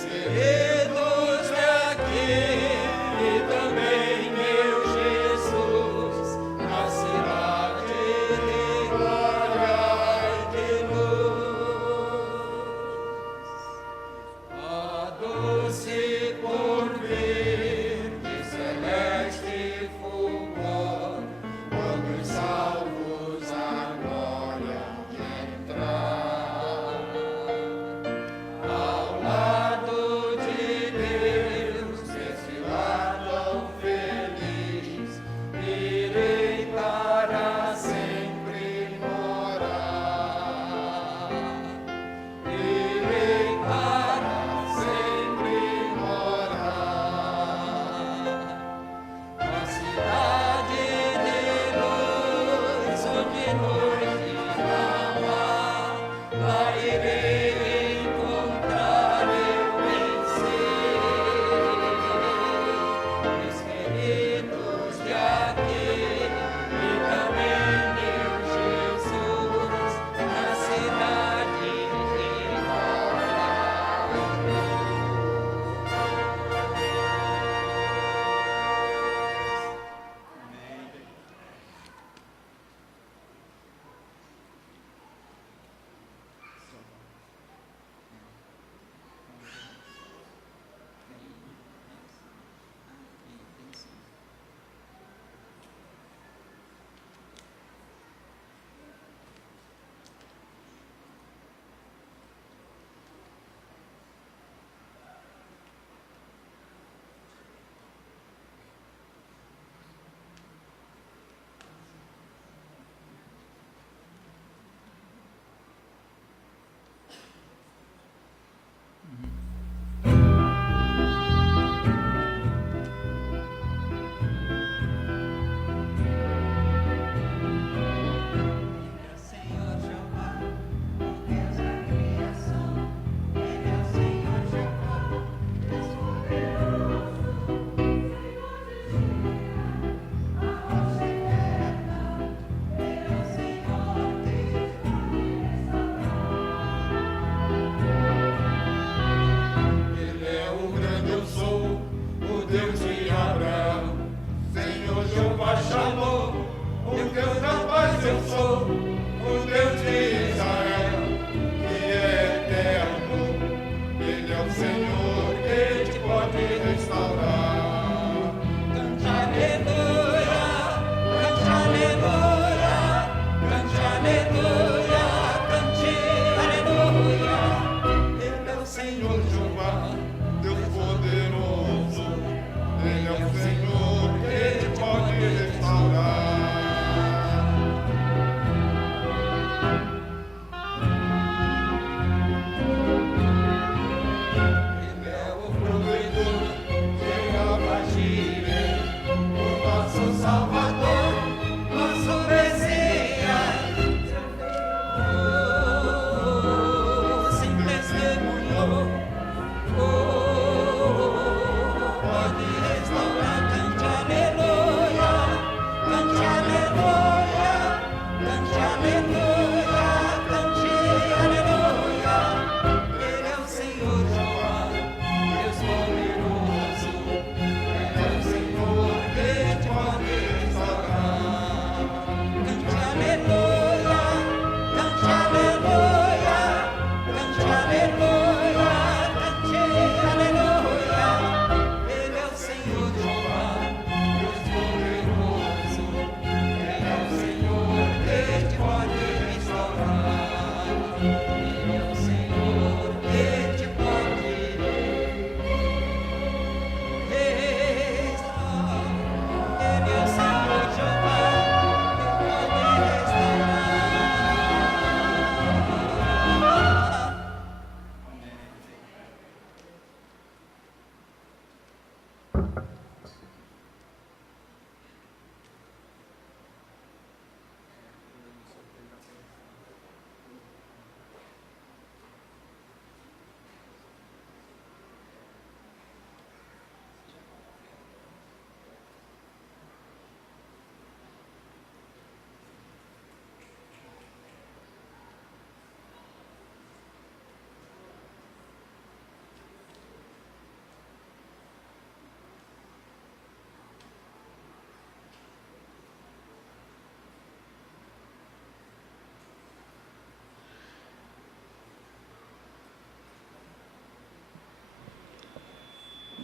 queridos daqui, e também meu Jesus, na cidade de glória e de luz. A doce porvir de celeste fulgor, quando os salvos a glória de entrar, ao lado de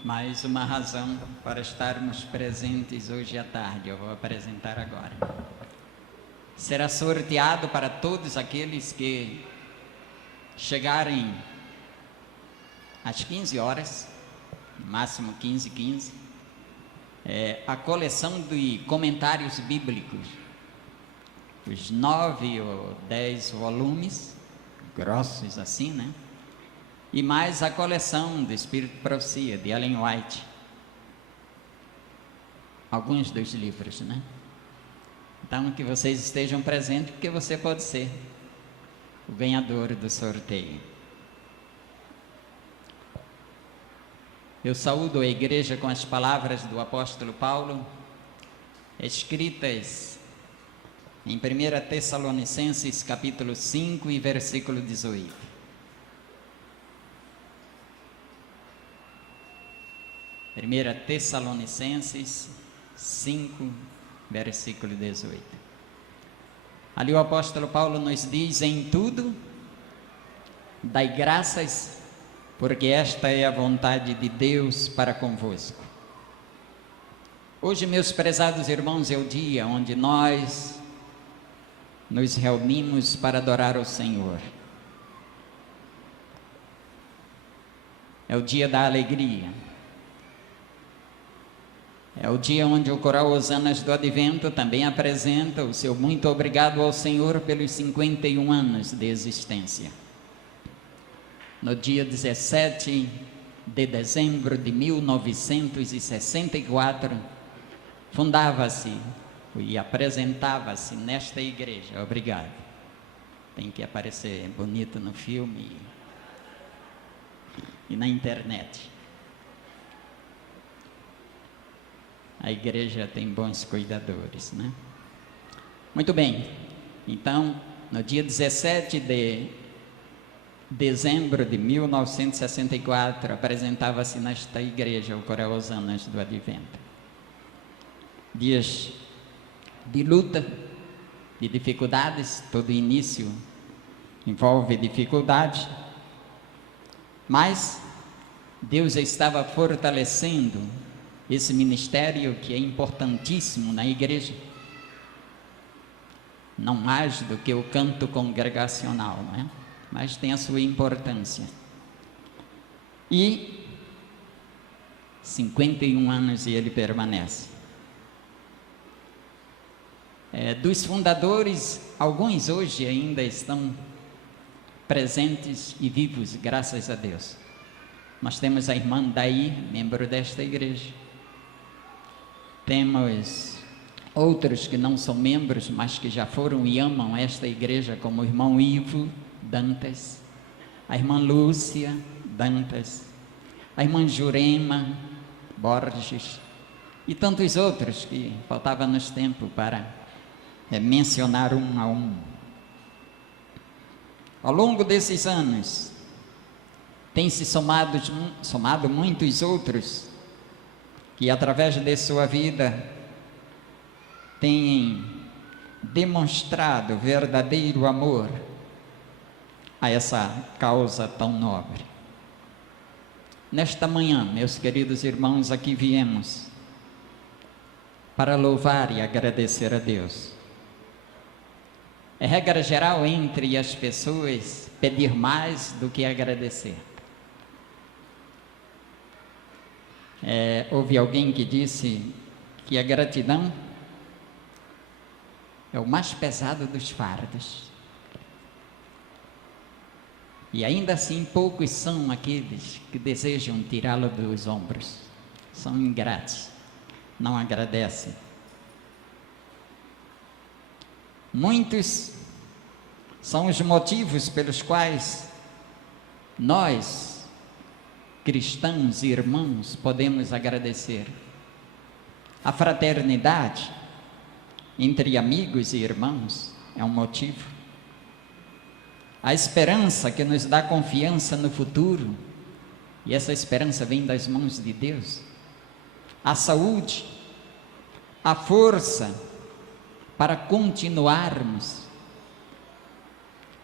mais uma razão para estarmos presentes hoje à tarde. Eu vou apresentar agora. Será sorteado para todos aqueles que chegarem às 15 horas, máximo 15h15, a coleção de comentários bíblicos, os 9 ou 10 volumes, grossos assim, né? E mais a coleção do Espírito de Profecia, de Ellen White. Alguns dos livros, né? Então, que vocês estejam presentes, porque você pode ser o ganhador do sorteio. Eu saúdo a igreja com as palavras do apóstolo Paulo, escritas em 1 Tessalonicenses, capítulo 5 e versículo 18. 1 Tessalonicenses 5, versículo 18. Ali o apóstolo Paulo nos diz: em tudo, dai graças, porque esta é a vontade de Deus para convosco. Hoje, meus prezados irmãos, é o dia onde nós nos reunimos para adorar ao Senhor. É o dia da alegria. É o dia onde o coral Hosanas do Advento também apresenta o seu muito obrigado ao Senhor pelos 51 anos de existência. No dia 17 de dezembro de 1964, fundava-se e apresentava-se nesta igreja. Obrigado. Tem que aparecer bonito no filme e na internet. A igreja tem bons cuidadores, né? Muito bem. Então, no dia 17 de dezembro de 1964, apresentava-se nesta igreja o coral Hosanas do Advento. Dias de luta, de dificuldades, todo início envolve dificuldade, mas Deus estava fortalecendo esse ministério que é importantíssimo na igreja, não mais do que o canto congregacional, não é? Mas tem a sua importância. E 51 anos e ele permanece. Dos fundadores, alguns hoje ainda estão presentes e vivos, graças a Deus. Nós temos a irmã Daí, membro desta igreja. Temos outros que não são membros, mas que já foram e amam esta igreja, como o irmão Ivo Dantas, a irmã Lúcia Dantas, a irmã Jurema Borges e tantos outros que faltava-nos tempo para mencionar um a um. Ao longo desses anos, tem se somado muitos outros que através de sua vida têm demonstrado verdadeiro amor a essa causa tão nobre. Nesta manhã, meus queridos irmãos, aqui viemos para louvar e agradecer a Deus. É regra geral entre as pessoas pedir mais do que agradecer. Houve alguém que disse que a gratidão é o mais pesado dos fardos. E ainda assim poucos são aqueles que desejam tirá-lo dos ombros. São ingratos, não agradecem. Muitos são os motivos pelos quais nós, cristãos e irmãos, podemos agradecer. A fraternidade entre amigos e irmãos é um motivo. A esperança que nos dá confiança no futuro, e essa esperança vem das mãos de Deus. A saúde, a força para continuarmos,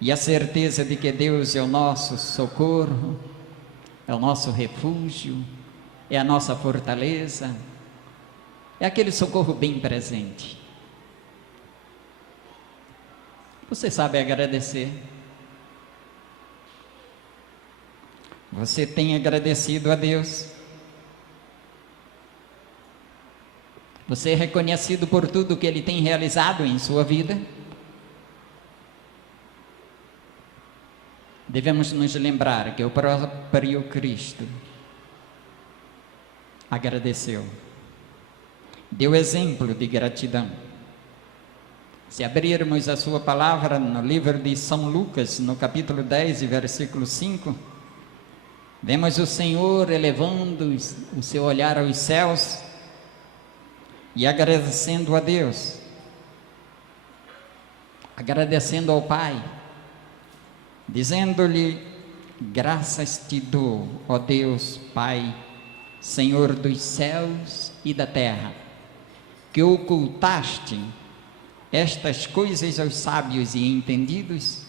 e a certeza de que Deus é o nosso socorro, é o nosso refúgio, é a nossa fortaleza, é aquele socorro bem presente. Você sabe agradecer? Você tem agradecido a Deus? Você é reconhecido por tudo que Ele tem realizado em sua vida? Devemos nos lembrar que o próprio Cristo agradeceu, deu exemplo de gratidão. Se abrirmos a sua palavra no livro de São Lucas, no capítulo 10 e versículo 5, vemos o Senhor elevando o seu olhar aos céus e agradecendo a Deus, agradecendo ao Pai, dizendo-lhe: graças te dou, ó Deus Pai, Senhor dos céus e da terra, que ocultaste estas coisas aos sábios e entendidos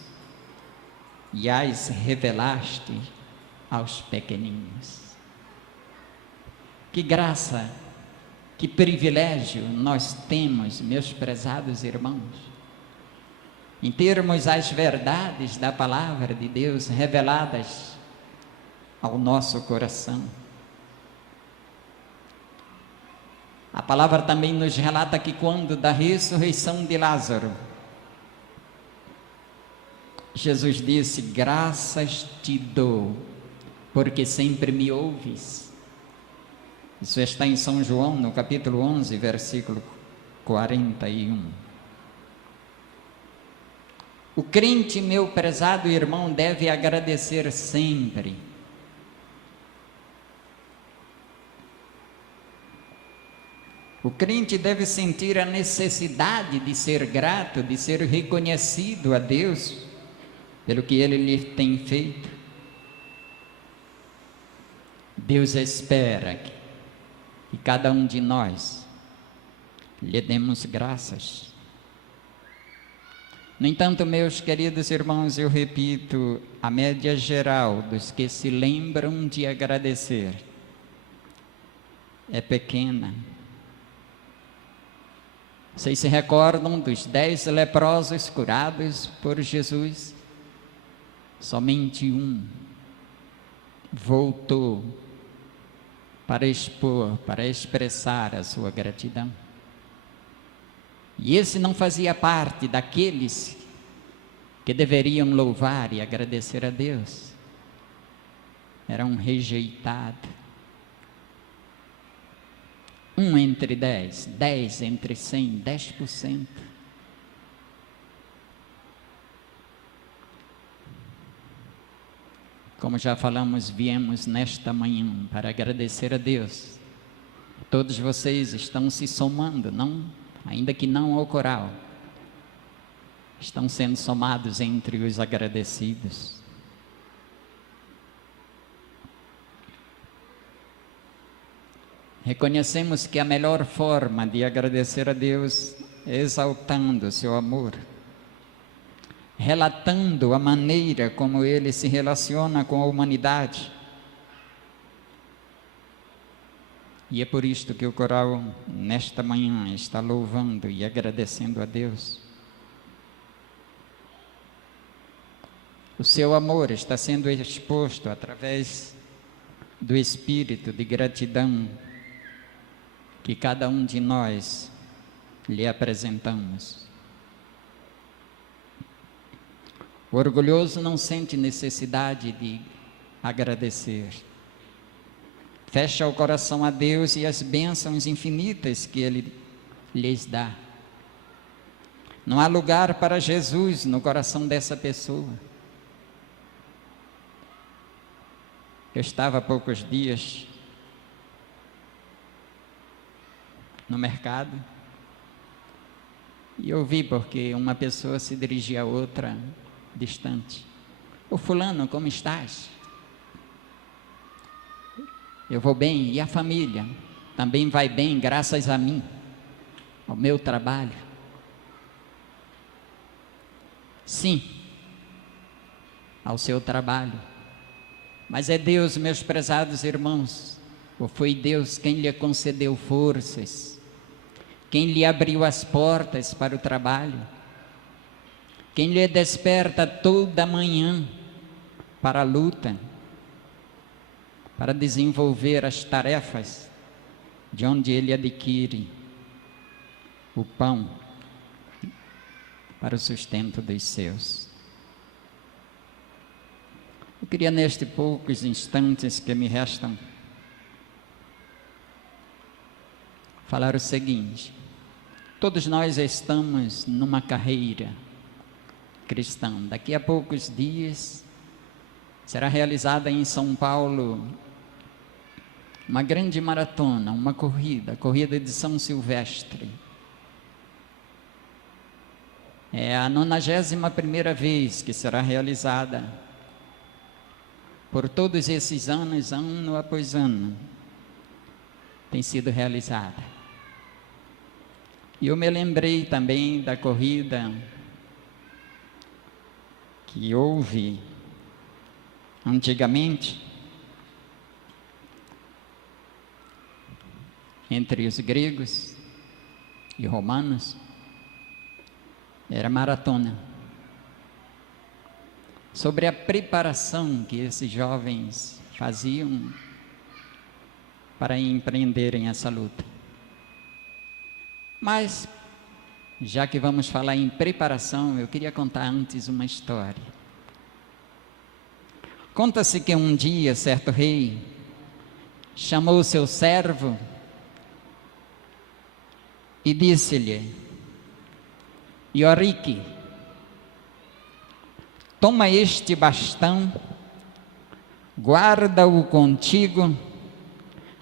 e as revelaste aos pequeninos. Que graça, que privilégio nós temos, meus prezados irmãos, em termos as verdades da palavra de Deus reveladas ao nosso coração. A palavra também nos relata que quando da ressurreição de Lázaro, Jesus disse: graças te dou, porque sempre me ouves. Isso está em São João, no capítulo 11, versículo 41. O crente, meu prezado irmão, deve agradecer sempre. O crente deve sentir a necessidade de ser grato, de ser reconhecido a Deus pelo que Ele lhe tem feito. Deus espera que cada um de nós lhe demos graças. No entanto, meus queridos irmãos, eu repito, a média geral dos que se lembram de agradecer é pequena. Vocês se recordam dos 10 leprosos curados por Jesus? Somente um voltou para expor, para expressar a sua gratidão. E esse não fazia parte daqueles que deveriam louvar e agradecer a Deus. Era um rejeitado. 1 entre 10, 10 entre 100, 10%. Como já falamos, viemos nesta manhã para agradecer a Deus. Todos vocês estão se somando, não, ainda que não ao coral, estão sendo somados entre os agradecidos. Reconhecemos que a melhor forma de agradecer a Deus é exaltando o seu amor, relatando a maneira como Ele se relaciona com a humanidade. E é por isto que o coral, nesta manhã, está louvando e agradecendo a Deus. O seu amor está sendo exposto através do espírito de gratidão que cada um de nós lhe apresentamos. O orgulhoso não sente necessidade de agradecer. Fecha o coração a Deus e as bênçãos infinitas que Ele lhes dá. Não há lugar para Jesus no coração dessa pessoa. Eu estava há poucos dias no mercado e ouvi porque uma pessoa se dirigia a outra distante: ô fulano, como estás? Eu vou bem, e a família? Também vai bem, graças a mim, ao meu trabalho. Sim, ao seu trabalho, mas é Deus, meus prezados irmãos, Ou foi Deus quem lhe concedeu forças, quem lhe abriu as portas para o trabalho, quem lhe desperta toda manhã para a luta, para desenvolver as tarefas de onde ele adquire o pão para o sustento dos seus. Eu queria, nestes poucos instantes que me restam, falar o seguinte: todos nós estamos numa carreira cristã. Daqui a poucos dias será realizada em São Paulo uma grande maratona, uma corrida, a corrida de São Silvestre. É a 91ª vez que será realizada. Por todos esses anos, ano após ano, tem sido realizada. E eu me lembrei também da corrida que houve antigamente entre os gregos e romanos. Era maratona. Sobre a preparação que esses jovens faziam para empreenderem essa luta. Mas, já que vamos falar em preparação, eu queria contar antes uma história. Conta-se que um dia, certo rei chamou seu servo e disse-lhe: Iorique, toma este bastão, guarda-o contigo,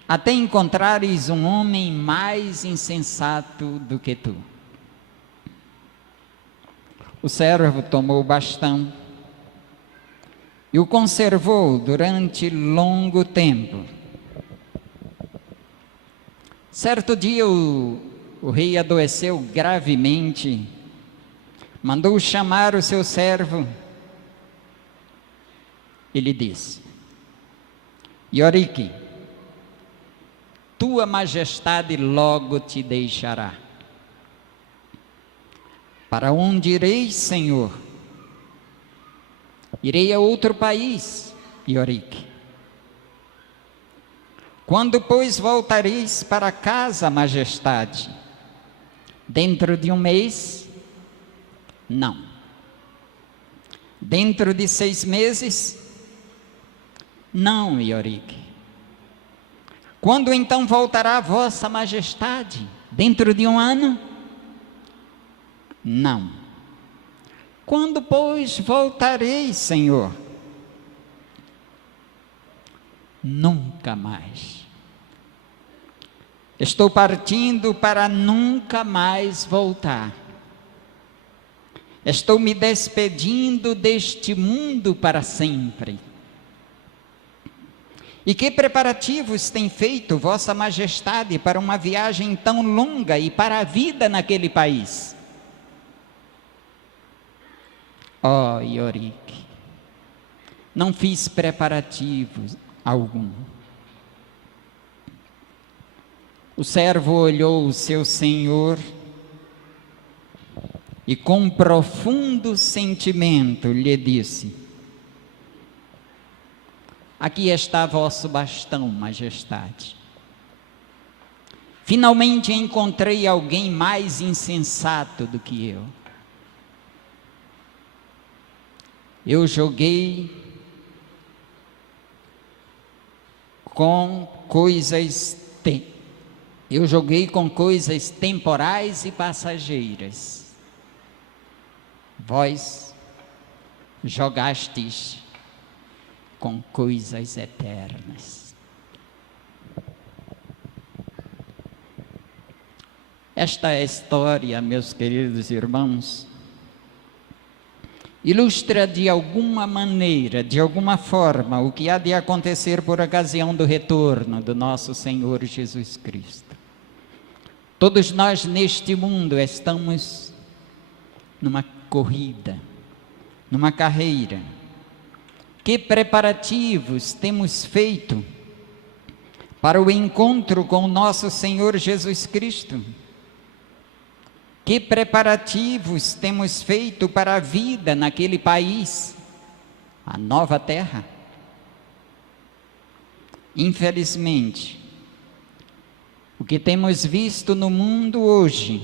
até encontrares um homem mais insensato do que tu. O servo tomou o bastão e o conservou durante longo tempo. Certo dia o rei adoeceu gravemente, mandou chamar o seu servo e lhe disse: Iorique, tua majestade logo te deixará. Para onde irei, Senhor? Irei a outro país, Iorique. Quando, pois, voltareis para casa, majestade? Dentro de um mês? Não. Dentro de 6 meses? Não, Iorique. Quando então voltará vossa majestade? Dentro de 1 ano? Não. Quando, pois, voltarei, Senhor? Nunca mais. Estou partindo para nunca mais voltar. Estou me despedindo deste mundo para sempre. E que preparativos tem feito vossa majestade para uma viagem tão longa e para a vida naquele país? Ó Iorique, não fiz preparativos algum. O servo olhou o seu senhor e com profundo sentimento lhe disse: aqui está vosso bastão, majestade. Finalmente encontrei alguém mais insensato do que eu. Eu joguei com coisas temporais e passageiras. Vós jogastes com coisas eternas. Esta é a história, meus queridos irmãos, ilustra de alguma maneira, de alguma forma, o que há de acontecer por ocasião do retorno do nosso Senhor Jesus Cristo. Todos nós neste mundo estamos numa corrida, numa carreira. Que preparativos temos feito para o encontro com o nosso Senhor Jesus Cristo? Que preparativos temos feito para a vida naquele país, a nova terra? Infelizmente, o que temos visto no mundo hoje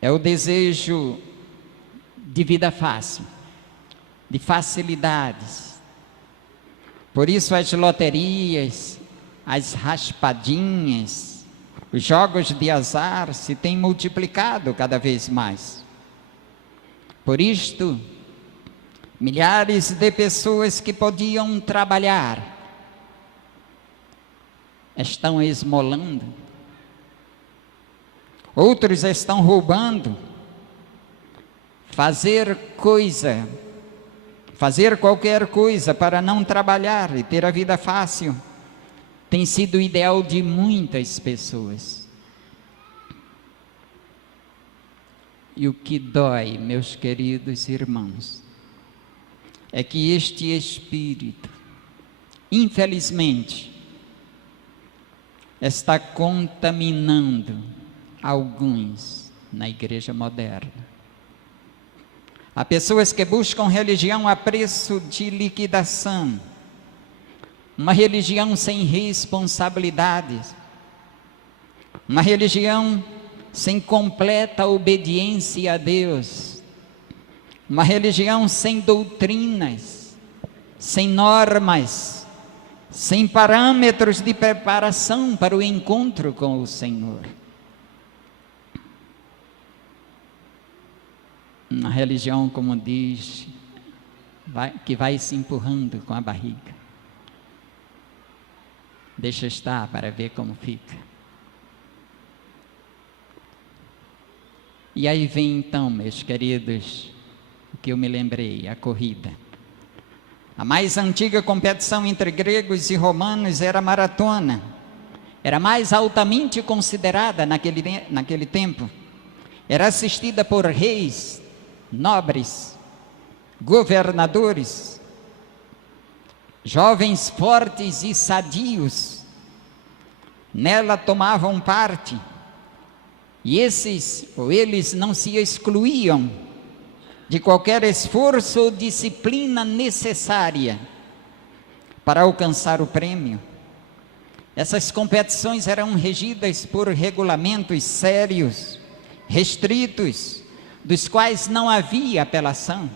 é o desejo de vida fácil, de facilidades. Por isso as loterias, as raspadinhas, os jogos de azar se têm multiplicado cada vez mais. Por isto, milhares de pessoas que podiam trabalhar estão esmolando. Outros estão roubando. Fazer qualquer coisa para não trabalhar e ter a vida fácil tem sido o ideal de muitas pessoas. E o que dói, meus queridos irmãos, é que este espírito, infelizmente, está contaminando alguns na igreja moderna. Há pessoas que buscam religião a preço de liquidação, uma religião sem responsabilidades, uma religião sem completa obediência a Deus, uma religião sem doutrinas, sem normas, sem parâmetros de preparação para o encontro com o Senhor. Uma religião, como diz, que vai se empurrando com a barriga. Deixa estar para ver como fica. E aí vem então, meus queridos, o que eu me lembrei, a corrida. A mais antiga competição entre gregos e romanos era a maratona. Era mais altamente considerada naquele tempo. Era assistida por reis, nobres, governadores, jovens fortes e sadios. Nela tomavam parte, e eles não se excluíam de qualquer esforço ou disciplina necessária para alcançar o prêmio. Essas competições eram regidas por regulamentos sérios, restritos, dos quais não havia apelação.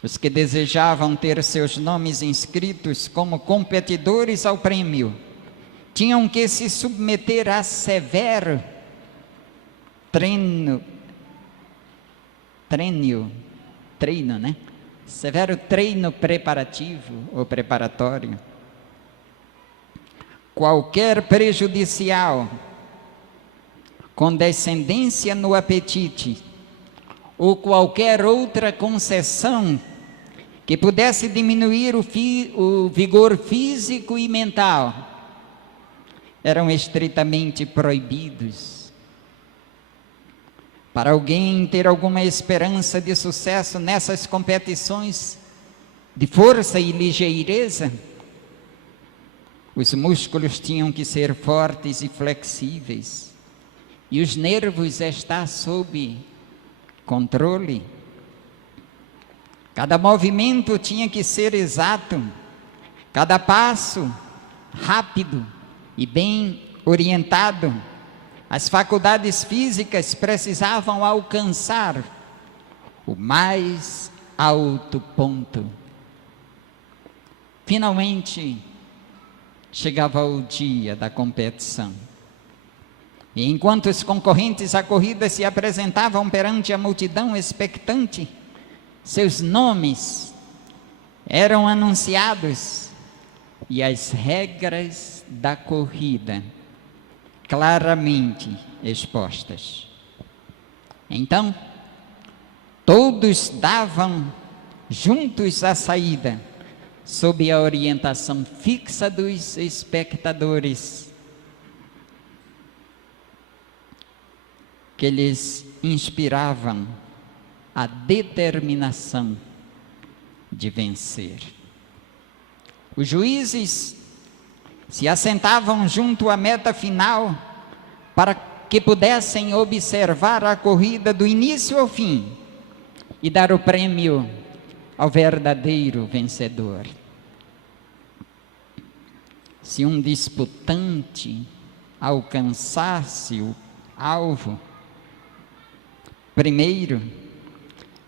Os que desejavam ter seus nomes inscritos como competidores ao prêmio tinham que se submeter a severo severo treino preparativo ou preparatório. Qualquer prejudicial, condescendência no apetite ou qualquer outra concessão que pudesse diminuir o vigor físico e mental eram estritamente proibidos. Para alguém ter alguma esperança de sucesso nessas competições de força e ligeireza, os músculos tinham que ser fortes e flexíveis, e os nervos estar sob controle. Cada movimento tinha que ser exato, cada passo rápido e bem orientado. As faculdades físicas precisavam alcançar o mais alto ponto. Finalmente, chegava o dia da competição. E enquanto os concorrentes à corrida se apresentavam perante a multidão expectante, seus nomes eram anunciados e as regras da corrida claramente expostas. Então, todos davam juntos a saída, sob a orientação fixa dos espectadores, que lhes inspiravam a determinação de vencer. Os juízes se assentavam junto à meta final para que pudessem observar a corrida do início ao fim e dar o prêmio ao verdadeiro vencedor. Se um disputante alcançasse o alvo, primeiro,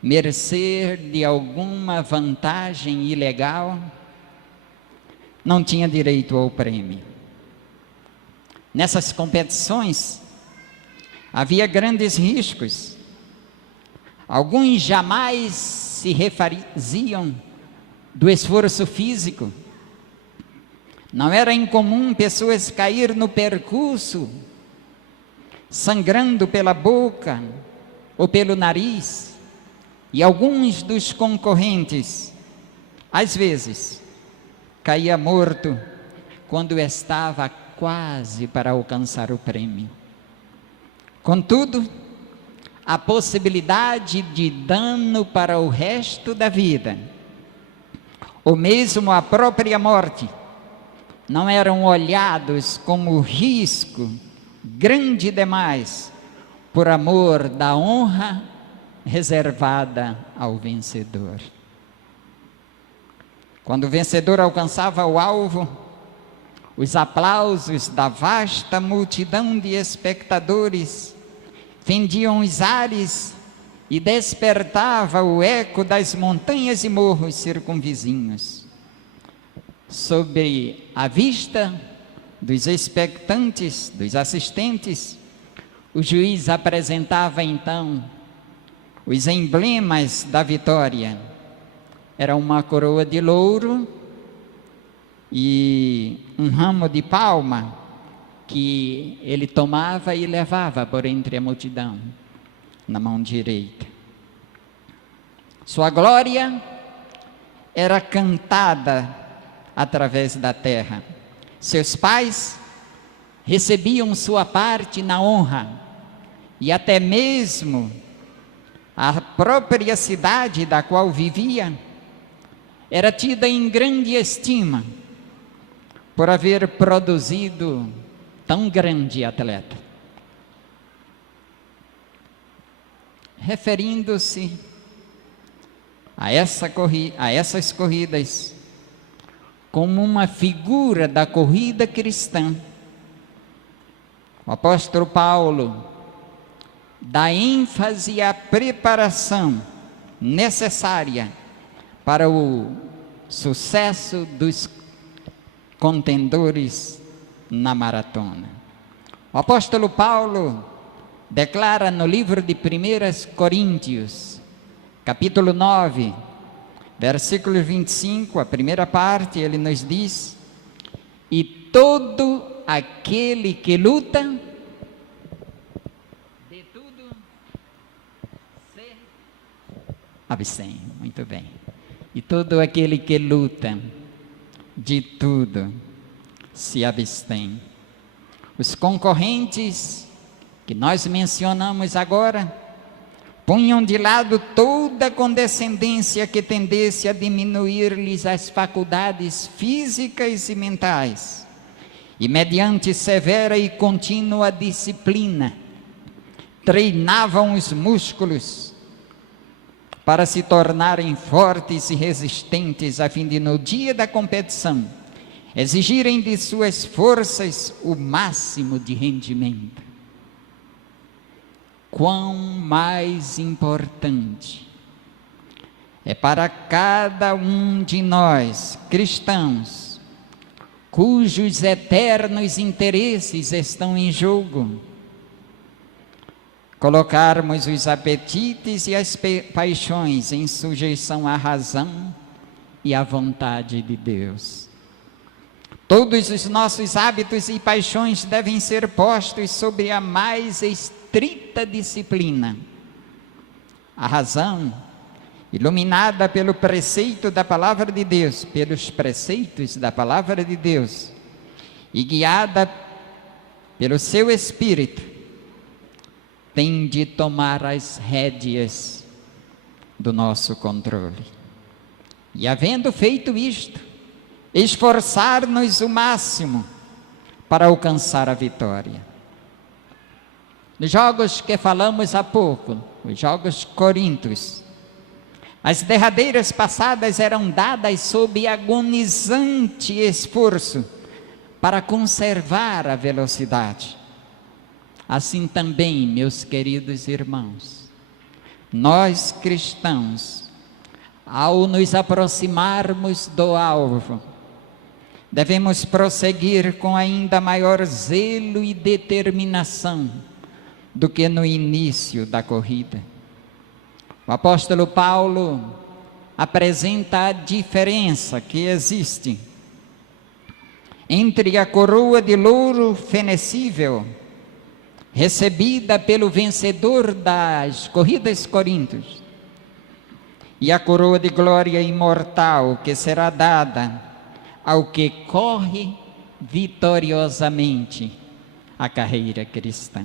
mercê de alguma vantagem ilegal, não tinha direito ao prêmio. Nessas competições, havia grandes riscos. Alguns jamais se refaziam do esforço físico. Não era incomum pessoas cair no percurso, sangrando pela boca ou pelo nariz, e alguns dos concorrentes, às vezes, caía morto quando estava quase para alcançar o prêmio. Contudo, a possibilidade de dano para o resto da vida, ou mesmo a própria morte, não eram olhados como risco grande demais por amor da honra reservada ao vencedor. Quando o vencedor alcançava o alvo, os aplausos da vasta multidão de espectadores fendiam os ares e despertava o eco das montanhas e morros circunvizinhos. Sob a vista dos expectantes, dos assistentes, o juiz apresentava então os emblemas da vitória. Era uma coroa de louro e um ramo de palma que ele tomava e levava por entre a multidão, na mão direita. Sua glória era cantada através da terra. Seus pais recebiam sua parte na honra, e até mesmo a própria cidade da qual vivia era tida em grande estima por haver produzido tão grande atleta. Referindo-se a essas corridas como uma figura da corrida cristã, o apóstolo Paulo dá ênfase à preparação necessária para o sucesso dos contendores na maratona. O apóstolo Paulo declara no livro de 1 Coríntios, capítulo 9, versículo 25, a primeira parte, ele nos diz: e todo aquele que luta, de tudo se abstém. Muito bem. E todo aquele que luta, de tudo se abstém. Os concorrentes que nós mencionamos agora punham de lado toda condescendência que tendesse a diminuir-lhes as faculdades físicas e mentais, e mediante severa e contínua disciplina, treinavam os músculos para se tornarem fortes e resistentes, a fim de, no dia da competição, exigirem de suas forças o máximo de rendimento. Quão mais importante é para cada um de nós, cristãos, cujos eternos interesses estão em jogo, colocarmos os apetites e as paixões em sujeição à razão e à vontade de Deus. Todos os nossos hábitos e paixões devem ser postos sobre a mais estrita disciplina. A razão, iluminada pelo preceito da palavra de Deus, pelos preceitos da palavra de Deus, e guiada pelo seu Espírito, tem de tomar as rédeas do nosso controle. E havendo feito isto, esforçar-nos o máximo para alcançar a vitória. Nos jogos que falamos há pouco, os Jogos Coríntios, as derradeiras passadas eram dadas sob agonizante esforço para conservar a velocidade. Assim também, meus queridos irmãos, nós cristãos, ao nos aproximarmos do alvo, devemos prosseguir com ainda maior zelo e determinação do que no início da corrida. O apóstolo Paulo apresenta a diferença que existe entre a coroa de louro fenecível recebida pelo vencedor das corridas coríntios e a coroa de glória imortal que será dada ao que corre vitoriosamente a carreira cristã.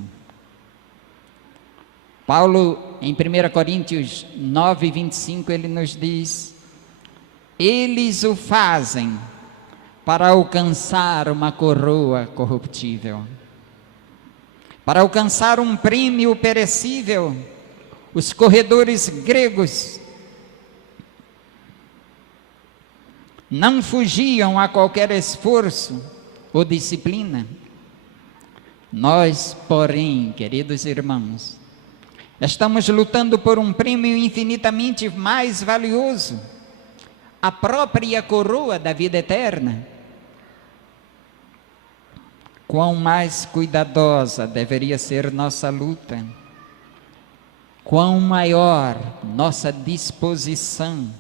Paulo, em 1 Coríntios 9, 25, ele nos diz: eles o fazem para alcançar uma coroa corruptível. Para alcançar um prêmio perecível, os corredores gregos não fugiam a qualquer esforço ou disciplina. Nós, porém, queridos irmãos, estamos lutando por um prêmio infinitamente mais valioso, a própria coroa da vida eterna. Quão mais cuidadosa deveria ser nossa luta, quão maior nossa disposição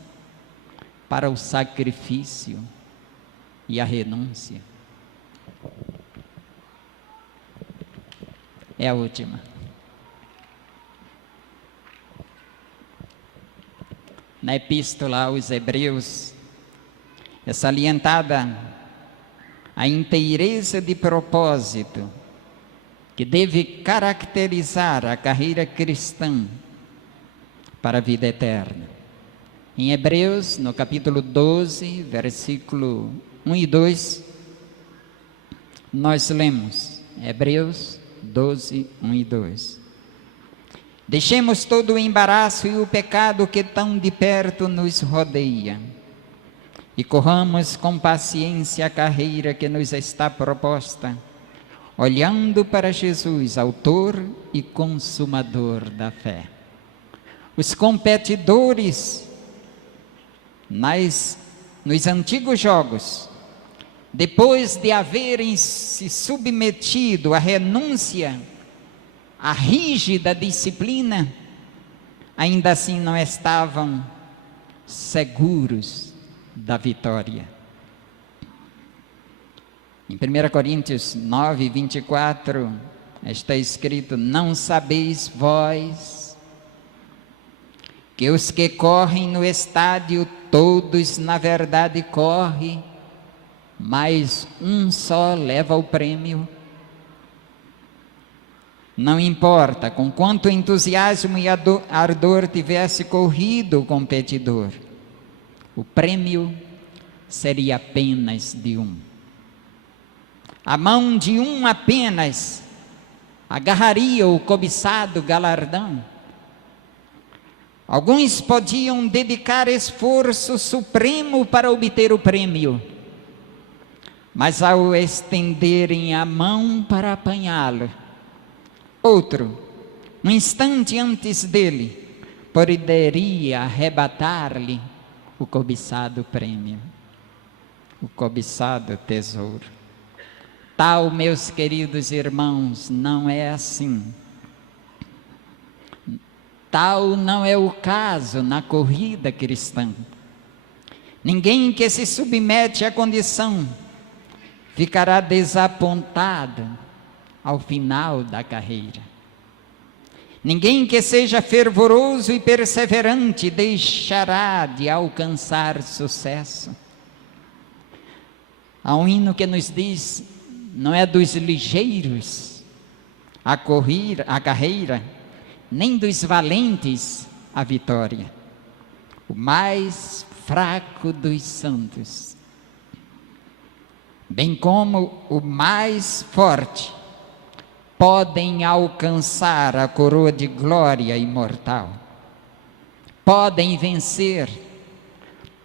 para o sacrifício e a renúncia. É a última. Na epístola aos Hebreus, é salientada a inteireza de propósito que deve caracterizar a carreira cristã para a vida eterna. Em Hebreus, no capítulo 12, versículo 1 e 2, nós lemos, Hebreus 12, 1 e 2. Deixemos todo o embaraço e o pecado que tão de perto nos rodeia, e corramos com paciência a carreira que nos está proposta, olhando para Jesus, autor e consumador da fé. Os competidores nos antigos jogos, depois de haverem se submetido à renúncia, à rígida disciplina, ainda assim não estavam seguros da vitória. Em 1 Coríntios 9, 24, está escrito: não sabeis vós que os que correm no estádio, todos na verdade correm, mas um só leva o prêmio? Não importa com quanto entusiasmo e ardor tivesse corrido o competidor, o prêmio seria apenas de um. A mão de um apenas agarraria o cobiçado galardão. Alguns podiam dedicar esforço supremo para obter o prêmio, mas ao estenderem a mão para apanhá-lo, outro, um instante antes dele, poderia arrebatar-lhe o cobiçado prêmio, o cobiçado tesouro. Tal, meus queridos irmãos, não é assim. Tal não é o caso na corrida cristã. Ninguém que se submete à condição ficará desapontado ao final da carreira. Ninguém que seja fervoroso e perseverante deixará de alcançar sucesso. Há um hino que nos diz: não é dos ligeiros a carreira, nem dos valentes a vitória. O mais fraco dos santos bem como o mais forte, podem alcançar a coroa de glória imortal. Podem vencer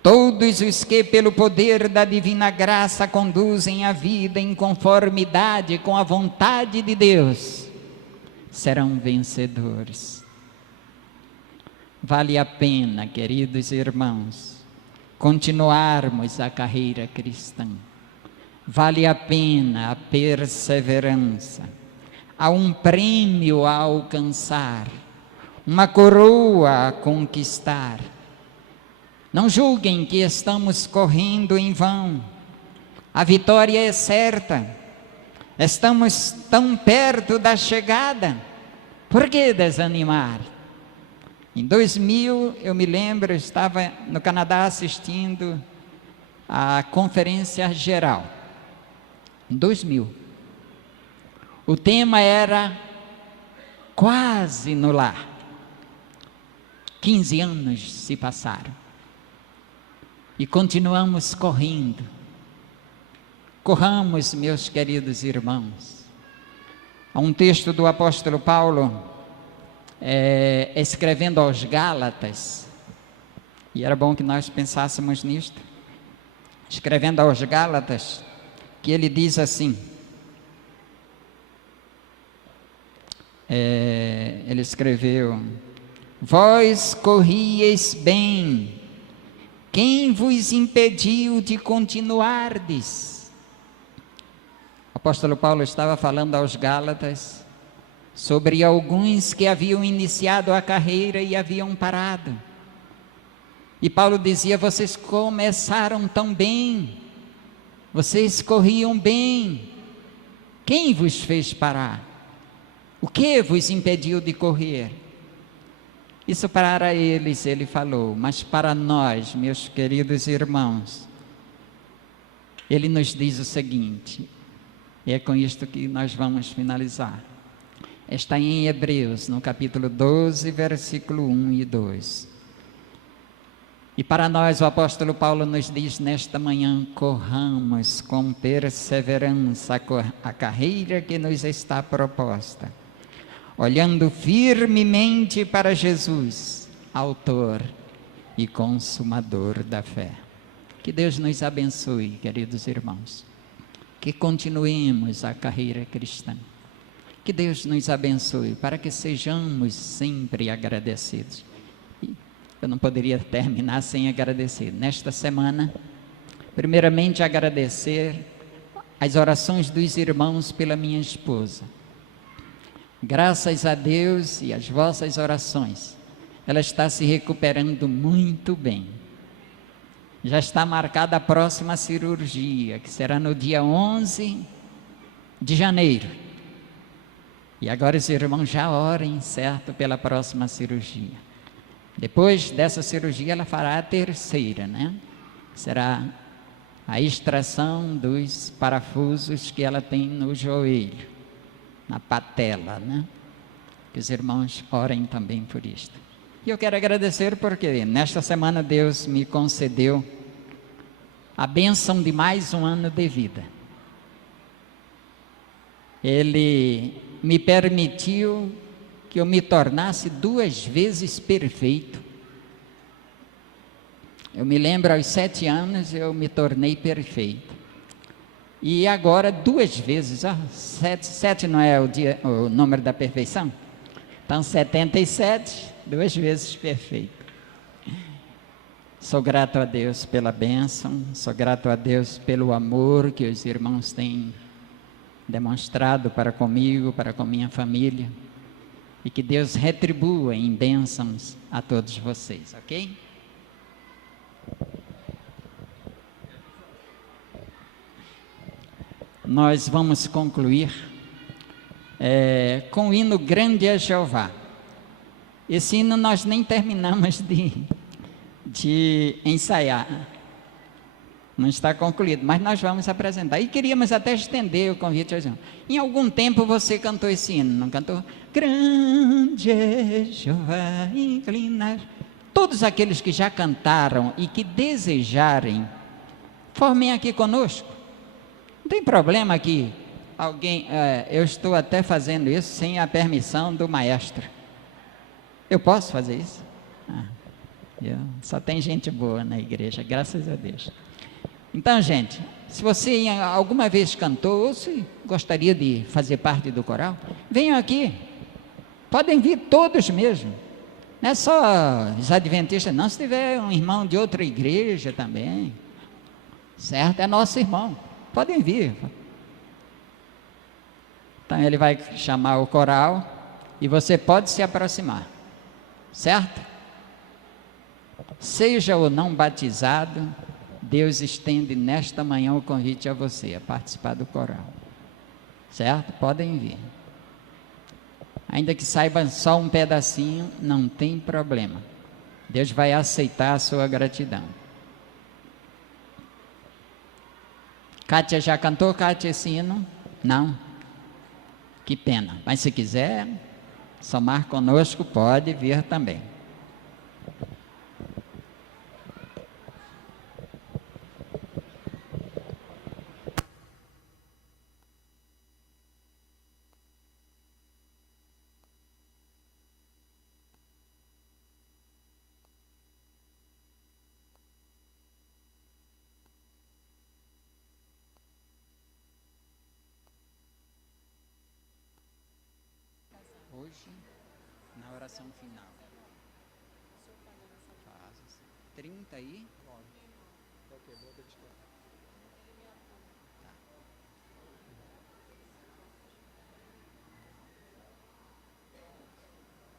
todos os que, pelo poder da divina graça, conduzem a vida em conformidade com a vontade de Deus, serão vencedores. Vale a pena, queridos irmãos, continuarmos a carreira cristã. Vale a pena a perseverança. Há um prêmio a alcançar, uma coroa a conquistar. Não julguem que estamos correndo em vão. A vitória é certa. Estamos tão perto da chegada. Por que desanimar? Em 2000, eu me lembro, eu estava no Canadá assistindo a conferência geral. Em 2000. O tema era quase no lar. 15 anos se passaram. E continuamos correndo. Corramos, meus queridos irmãos. Há um texto do apóstolo Paulo, escrevendo aos Gálatas, e era bom que nós pensássemos nisto, escrevendo aos Gálatas, que ele diz assim, ele escreveu: vós corrieis bem, quem vos impediu de continuardes? O apóstolo Paulo estava falando aos Gálatas sobre alguns que haviam iniciado a carreira e haviam parado. E Paulo dizia: vocês começaram tão bem, vocês corriam bem, quem vos fez parar? O que vos impediu de correr? Isso para eles ele falou, mas para nós, meus queridos irmãos, ele nos diz o seguinte, e é com isto que nós vamos finalizar. Está em Hebreus, no capítulo 12, versículo 1 e 2. E para nós o apóstolo Paulo nos diz nesta manhã: corramos com perseverança a carreira que nos está proposta, olhando firmemente para Jesus, autor e consumador da fé. Que Deus nos abençoe, queridos irmãos, que continuemos a carreira cristã. Que Deus nos abençoe para que sejamos sempre agradecidos. E eu não poderia terminar sem agradecer. Nesta semana, primeiramente agradecer as orações dos irmãos pela minha esposa. Graças a Deus e as vossas orações, ela está se recuperando muito bem. Já está marcada a próxima cirurgia, que será no dia 11 de janeiro. E agora os irmãos já orem, certo, pela próxima cirurgia. Depois dessa cirurgia ela fará a terceira, né? Será a extração dos parafusos que ela tem no joelho, na patela, né? Que os irmãos orem também por isto. E eu quero agradecer porque nesta semana Deus me concedeu a bênção de mais um ano de vida. Ele me permitiu que eu me tornasse 2 vezes perfeito. Eu me lembro, aos 7 anos eu me tornei perfeito. E agora 2 vezes, 7 não é o número da perfeição? Então 77, 2 vezes perfeito. Sou grato a Deus pela bênção, sou grato a Deus pelo amor que os irmãos têm demonstrado para comigo, para com minha família, e que Deus retribua em bênçãos a todos vocês, ok? Nós vamos concluir com o hino Grande é Jeová. Esse hino nós nem terminamos de ensaiar, não está concluído, mas nós vamos apresentar. E queríamos até estender o convite hoje. Em algum tempo você cantou esse hino, não cantou? Grande é Jeová, inclinar. Todos aqueles que já cantaram e que desejarem, formem aqui conosco. Não tem problema que eu estou até fazendo isso sem a permissão do maestro. Eu posso fazer isso? Só tem gente boa na igreja, graças a Deus. Então, gente, se você alguma vez cantou ou se gostaria de fazer parte do coral, venham aqui. Podem vir todos mesmo. Não é só os adventistas, não. Se tiver um irmão de outra igreja também, certo? É nosso irmão. Podem vir. Então ele vai chamar o coral e você pode se aproximar, certo? Seja ou não batizado, Deus estende nesta manhã o convite a você, a participar do coral, certo? Podem vir. Ainda que saibam só um pedacinho, não tem problema. Deus vai aceitar a sua gratidão. Kátia já cantou, Kátia, esse hino? Não? Que pena. Mas se quiser somar conosco, pode vir também. Hoje, na oração final, faz 30 aí. Tá.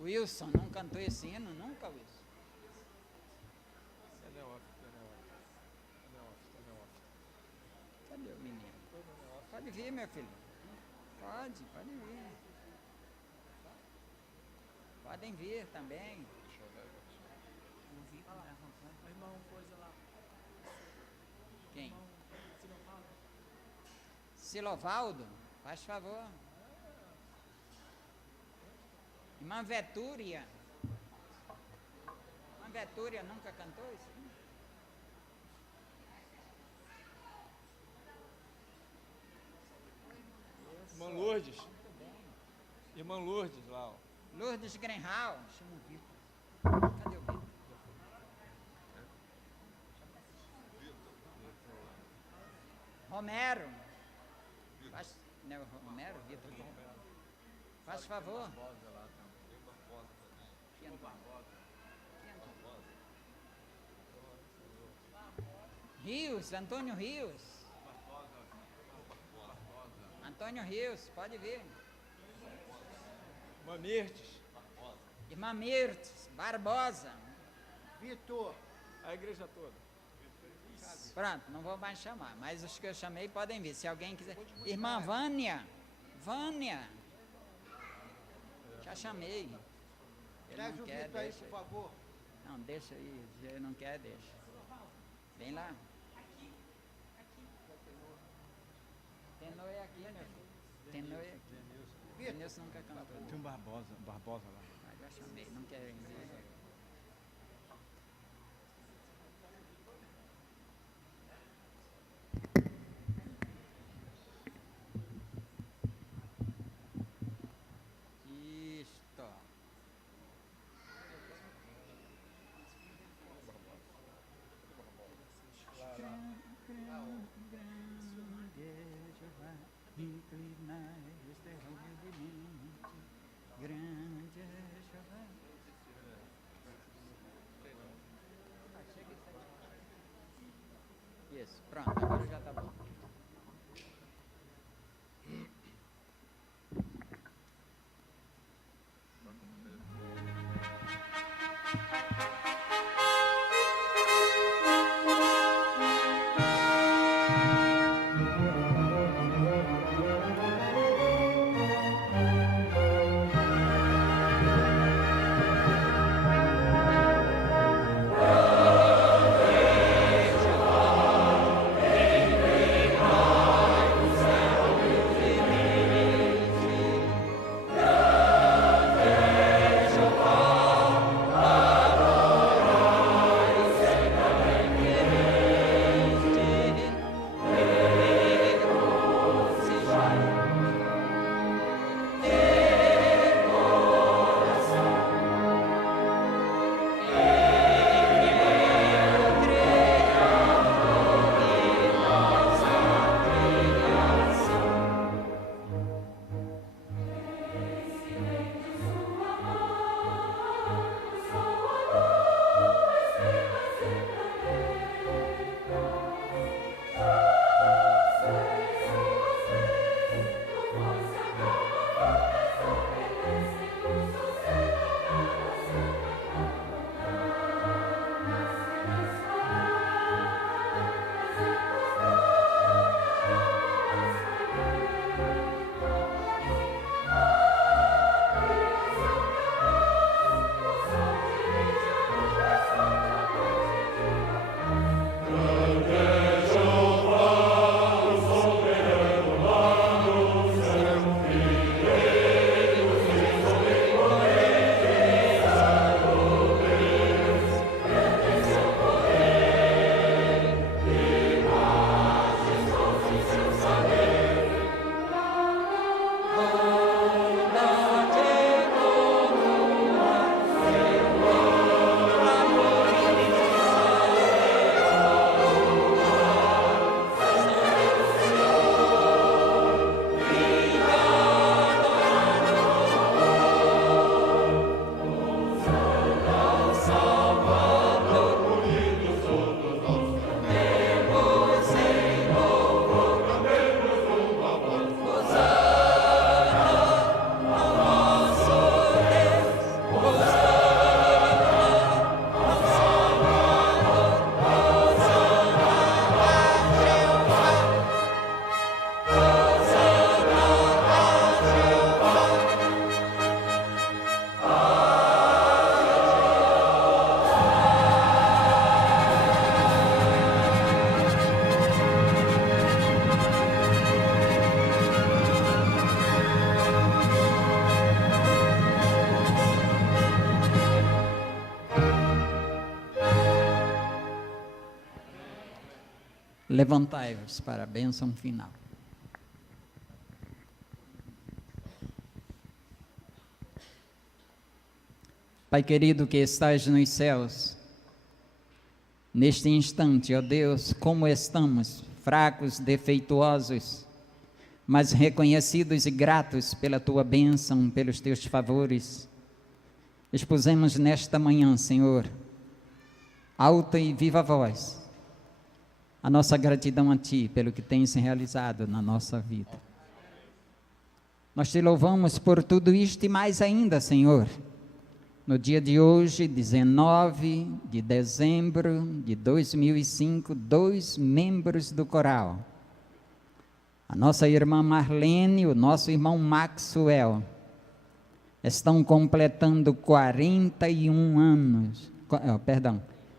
Wilson, não cantou esse hino nunca, Wilson? Cadê o menino? Pode vir, meu filho. Pode vir. Podem vir também. Deixa eu ver. Não vi para o irmão coisa lá. Quem? Silovaldo, faz favor. Irmã Vetúria. Irmã Vetúria nunca cantou isso? Irmã Lourdes. Irmã Lourdes lá, ó. Lourdes Grenhal, chama o Vitor. Cadê o Vitor? Romero. Não, Romero, Vitor. Faz favor. Rios, Antônio Rios. Antônio Rios, pode vir. Irmã Mirtes. Irmã Mirtes, Barbosa. Vitor. A igreja toda. Pronto, não vou mais chamar, mas os que eu chamei podem vir, se alguém quiser. Irmã Vânia. Já chamei. Ele Traz não o quer, Vitor aí, deixa. por favor. Não, deixa aí, se ele não quer, deixa. Vem lá. Tenor é aqui, meu filho. Tenor é aqui. Denilson nunca cantou. Tem um Barbosa lá. Já chamei, não querem vir. Isto. Inclinai este humildemente, grande é Jeová. Isso, pronto, agora já está bom. Jeová, Levantai-vos para a bênção final. Pai querido que estás nos céus, neste instante, ó Deus, como estamos, fracos, defeituosos, mas reconhecidos e gratos pela Tua bênção, pelos Teus favores, expusemos nesta manhã, Senhor, alta e viva voz, a nossa gratidão a Ti pelo que tens realizado na nossa vida. Nós Te louvamos por tudo isto e mais ainda, Senhor. No dia de hoje, 19 de dezembro de 2005, 2 membros do coral, a nossa irmã Marlene e o nosso irmão Maxwell, estão completando 41 anos,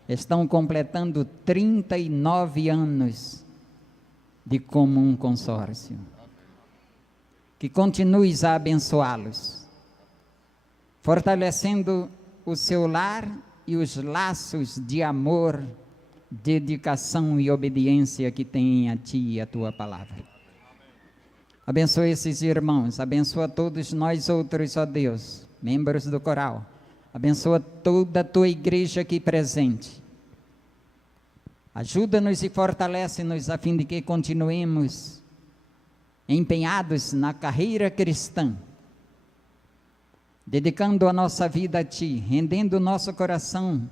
estão completando 39 anos de comum consórcio. Que continues a abençoá-los, fortalecendo o seu lar e os laços de amor, dedicação e obediência que têm a Ti e a Tua palavra. Abençoa esses irmãos, abençoa todos nós outros, ó Deus, membros do coral. Abençoa toda a Tua igreja aqui presente. Ajuda-nos e fortalece-nos a fim de que continuemos empenhados na carreira cristã, dedicando a nossa vida a Ti, rendendo o nosso coração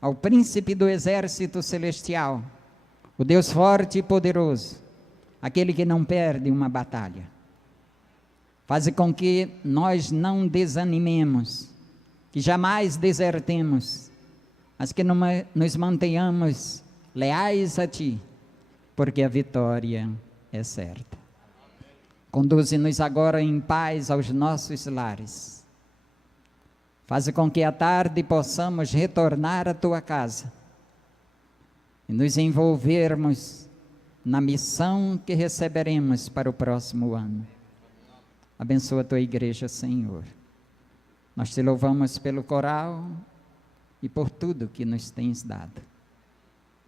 ao príncipe do exército celestial, o Deus forte e poderoso, aquele que não perde uma batalha. Faz com que nós não desanimemos, que jamais desertemos, mas que nos mantenhamos leais a Ti, porque a vitória é certa. Conduze-nos agora em paz aos nossos lares. Faz com que à tarde possamos retornar à Tua casa e nos envolvermos na missão que receberemos para o próximo ano. Abençoa a Tua igreja, Senhor. Nós Te louvamos pelo coral e por tudo que nos tens dado.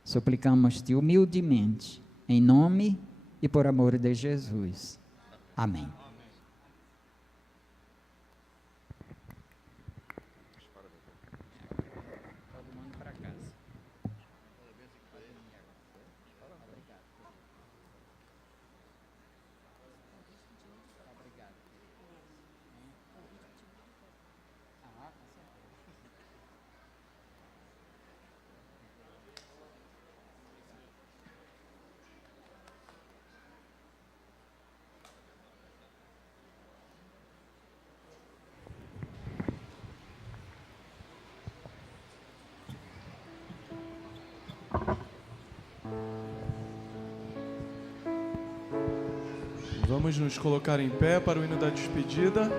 Suplicamos-Te humildemente, em nome e por amor de Jesus. Amém. Vamos nos colocar em pé para o hino da despedida.